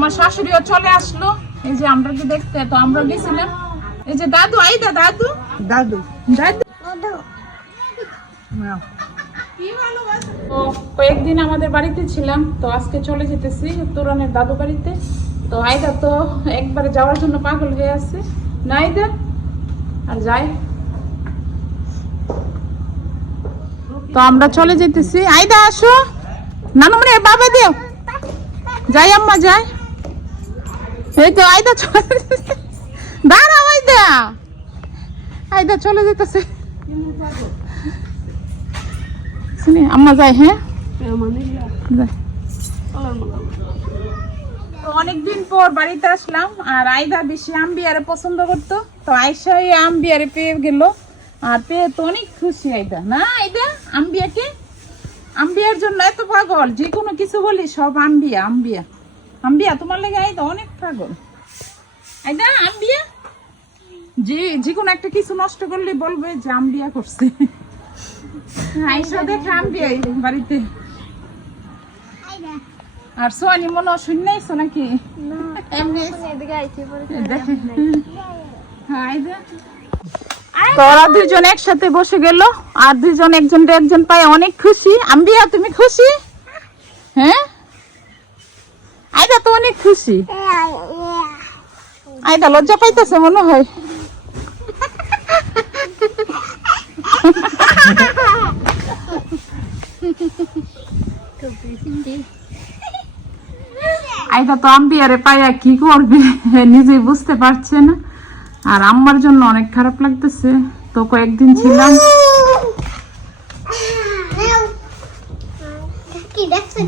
আমার শাশুড়িও চলে আসলো। এই যে আমরা কি দেখতে তো আমরা গেছিলাম। এই যে দাদু আইদা দাদু। দাদু। দাদু। তো কয়েকদিন আমাদের বাড়িতে ছিলাম তো আজকে চলে যেতেছি তোরনের দাদু বাড়িতে। তো আইদা তো একবারে যাওয়ার জন্য পাগল হয়ে আছে। না আইদা? আর যাই। তো আমরা চলে যেতেছি। আইদা আসো। নানু মানে বাবা দিও। যাই আম্মা যাই। এই তো আইদা চলে দাঁড়াও আইদা আইদা চলে যেতেছে। শুনি, আম্মা যাই হ্যাঁ? অনেকদিন পর বাড়িতে আসলাম, আর আইদা বেশি আম বিয়ারে পছন্দ করতো। তো আয়সা এই আম বিয়ারে পেয়ে গেল। আর পেয়ে তো অনেক খুশি আইদা না আইদা আম বিয়াকে আম বিয়ার জন্য এত পাগল, যে কোনো কিছু বলি সব আম বিয়া আম বিয়া আম বিয়া তোমার লাগে আইদা অনেক পাগল। আইদা আম বিয়া যে যে কোনো একটা কিছু নষ্ট করলে বলবে যে আম বিয়া করছে। আইসা দেখে আম বিয়া বাড়িতে। আর সোয়ানি মনে হয় নাকি? দেখে। হাই দে। তো ওরা দুজন একসাথে বসে গেল আর দুজন একজন একজন পায়ে অনেক খুশি। আম্বিয়া তুমি খুশি? হ্যাঁ? আইদা তো অনেক খুশি। আইদা লজ্জা পাইতেছে মনে হয়। আইদা তো আম্বিয়ারে পাইয়া কি করবে নিজে বুঝতে পারছে না। আর আম্মার জন্য অনেক খারাপ লাগতেছে। তো কয়েকদিন ছিলাম। কি দেখছেন?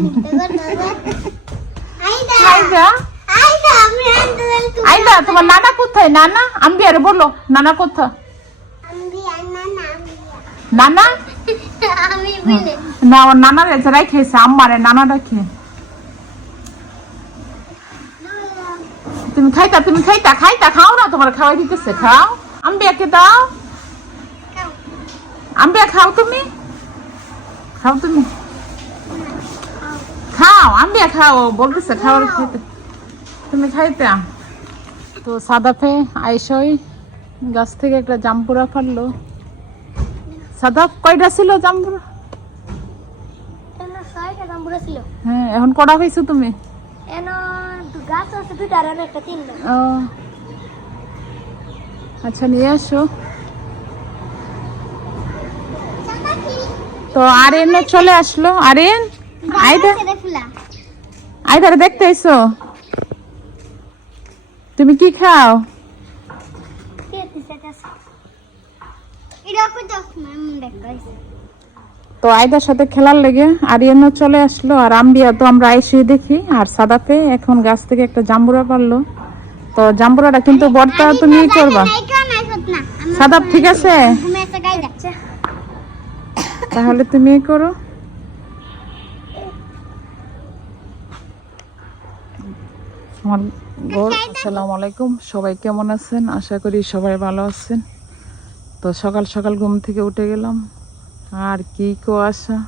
তোমার নানা কোথায়? নানা? আম্বিয়ারে বলো নানা নানা না ওর নানা রাখেছে আম্মারে নানা রাখে তুমি খাইতা তুমি খাইতা খাইতা খাও না তোমার খাওয়াই দিতেছে খাও। আম্বিয়াকে দাও। আম্বিয়া খাও তুমি? খাও তুমি? খাও আম্বিয়া খাও বলতেছে খাওয়ার খাইতে। তুমি খাইতে? তো সাদাফে আইসই গাছ থেকে একটা জাম্পুরা ফাললো সাদা কয়টা ছিল জাম্পুরা হ্যাঁ এখন কটা হয়েছো তুমি? আচ্ছা নিয়ে আসো। তো আরেন চলে আসলো। আরেন আইদা ফুলা আইদারে দেখতে এসো তুমি কি খাও? তো আইদার সাথে খেলার লেগে আরিয়ানও চলে আসলো আর আম্বিয়া তো আমরা আইসে দেখি আর সাদাতে এখন গাছ থেকে একটা জাম্বুরা পারল। তো জাম্বুরাটা কিন্তু বর্তা তুমি করবা। সাদাপ ঠিক আছে? তাহলে তুমি করো। আমার বোর, আসসালামু আলাইকুম। সবাই কেমন আছেন? আশা করি সবাই ভালো আছেন। তো সকাল সকাল ঘুম থেকে উঠে গেলাম। আর কি কুয়াশা?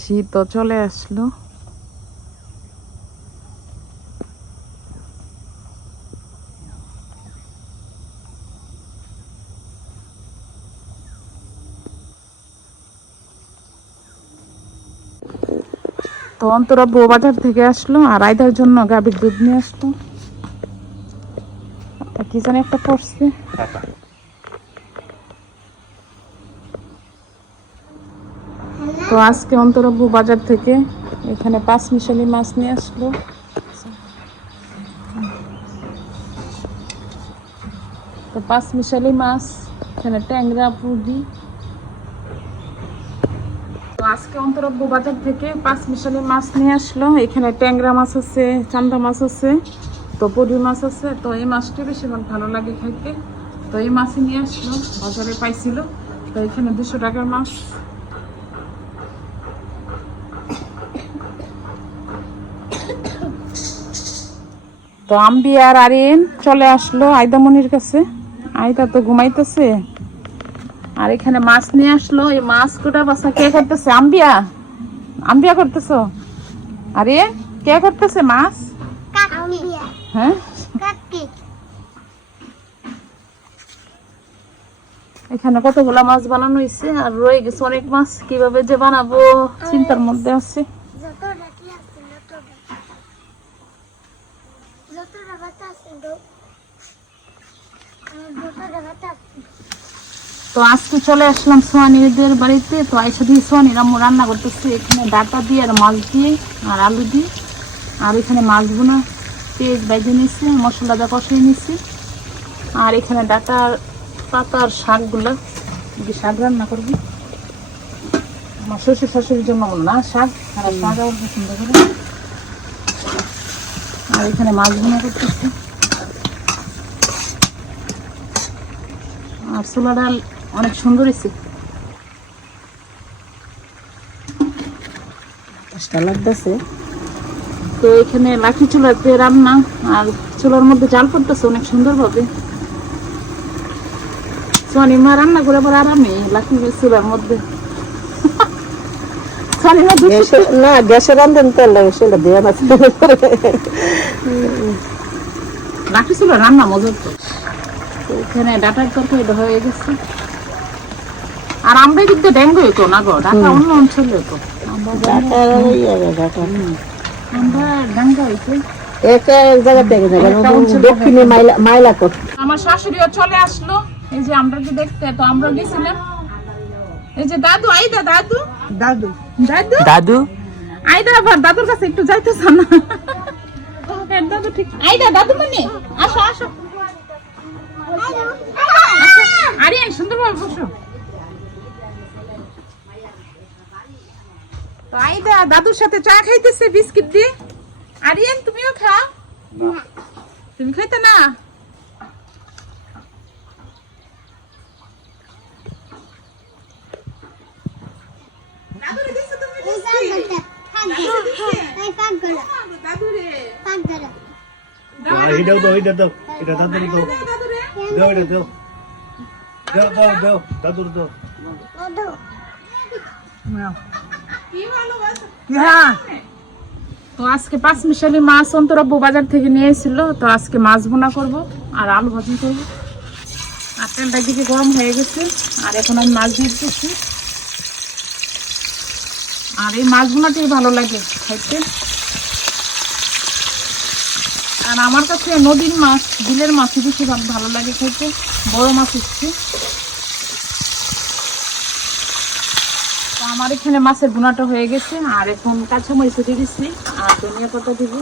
শীত তো চলে আসলো। তো অন্তরা বউ বাজার থেকে আসলো আর আইদার জন্য গাভীর দুধ নিয়ে আসলো। কি জানি একটা পড়ছে। তো আজকে অন্তরা বাজার থেকে এখানে পাঁচ মিশালি মাছ নিয়ে আসলো। তো পাঁচ মিশালি মাছ এখানে ট্যাংরা পুঁটি তো আজকে অন্তরব্য বাজার থেকে পাঁচ মিশালি মাছ নিয়ে আসলো। এখানে ট্যাংরা মাছ আছে চান্দা মাছ আছে। তো মাছ আছে, তো এই মাছটা বেশি আমার ভালো লাগে খাইতে। তো এই মাছই নিয়ে আসলো, বাজারে পাইছিল। তো এখানে দুশো টাকার মাছ। তো আম্বি আর আরিন চলে আসলো আইদামনির কাছে। আইদা তো ঘুমাইতেছে। আর এখানে মাছ নিয়ে আসলো, এই মাছ কোটা বাসা কে করতেছে? আম্বিয়া? আম্বিয়া করতেছো? আরে, কে করতেছে মাছ? হ্যাঁ? এখানে কতগুলা মাছ বানানো হয়েছে আর রয়ে গেছে অনেক মাছ। কীভাবে যে বানাবো? চিন্তার মধ্যে আছে। তো আজকে চলে আসলাম সোয়ানিদের বাড়িতে। তো আইসা দিয়ে সোয়ানির আম্মু রান্না করতেছে। এখানে ডাটা দিয়ে আর মাছ দিয়ে আর আলু দিয়ে। আর এখানে মাছ বোনা পেঁয়াজ নিয়েছি মশলা দা কষিয়ে নিয়েছি। আর এখানে ডাটার পাতার শাকগুলো শাক রান্না করবি? আমার শ্বশুর শাশুড়ির জন্য বলো না শাক আর শাক আবার পছন্দ করে। আর এখানে মাছ বোনা করতেছি। আর ছোলা ডাল অনেক সুন্দর হয়েছে। বাতাসটা লাগতেছে। তো এখানে লাঠি চুলাতে রান্না আর চুলার মধ্যে জাল পড়তেছে অনেক সুন্দর ভাবে রান্না করে আবার আরামে চুলার মধ্যে। না গ্যাসে রান্ধেন তেল সেটা না চুলা রান্না মজার তো। এখানে ডাটার তরকারি হয়ে গেছে। আর আমরা কিন্তু ডেঙ্গু হতো না গো ডাটা অন্য অঞ্চলে হতো আমরা ডেঙ্গু- আমরা ডাঙ্গা হইতো এক এক জায়গা থেকে দক্ষিণে মাইলা মাইলা কর আমার শাশুড়িও চলে আসলো। এই যে আমরা কি দেখতে? তো আমরা গেছিলাম। এই যে দাদু আইদা দাদু। দাদু। দাদু? দাদু? আইদা আবার দাদুর কাছে একটু যাইতেছ না। দাদু ঠিক আইদা দাদু মানে? আসো আসো। আরিয়ান সুন্দরভাবে বসো। তো আইদা দাদুর সাথে চা খাইতেছে বিস্কিট দিয়ে। আরিয়ান তুমিও খাও? তুমি খাইতে না? পাগল এটা দাও এটা দাও এটা দাদুর দাও। দাদুরে। দাও এটা দাও। দাও দাও দাও। দাদুর দাও। দাদু ভালোবাসা? তো আজকে পাঁচ মিশালি মাছ অন্তরব্য বাজার থেকে নিয়ে এসেছিল, তো আজকে মাছ বোনা করব আর আলু ভাজি করব। আর তেলটা দিকে গরম হয়ে গেছে, আর এখন আমি মাছ দিতেছি আর এই মাছ বোনাটাই ভালো লাগে খাইতে। আর আমার কাছে নদীর মাছ, বিলের মাছই বেশি ভালো লাগে খাইতে, বড় মাছ এসছে আমার এখানে মাছের বোনাটা হয়ে গেছে, আর এখন কাঁচামরিচ দিয়ে দিচ্ছি, আর ধনিয়া পাতা দিব।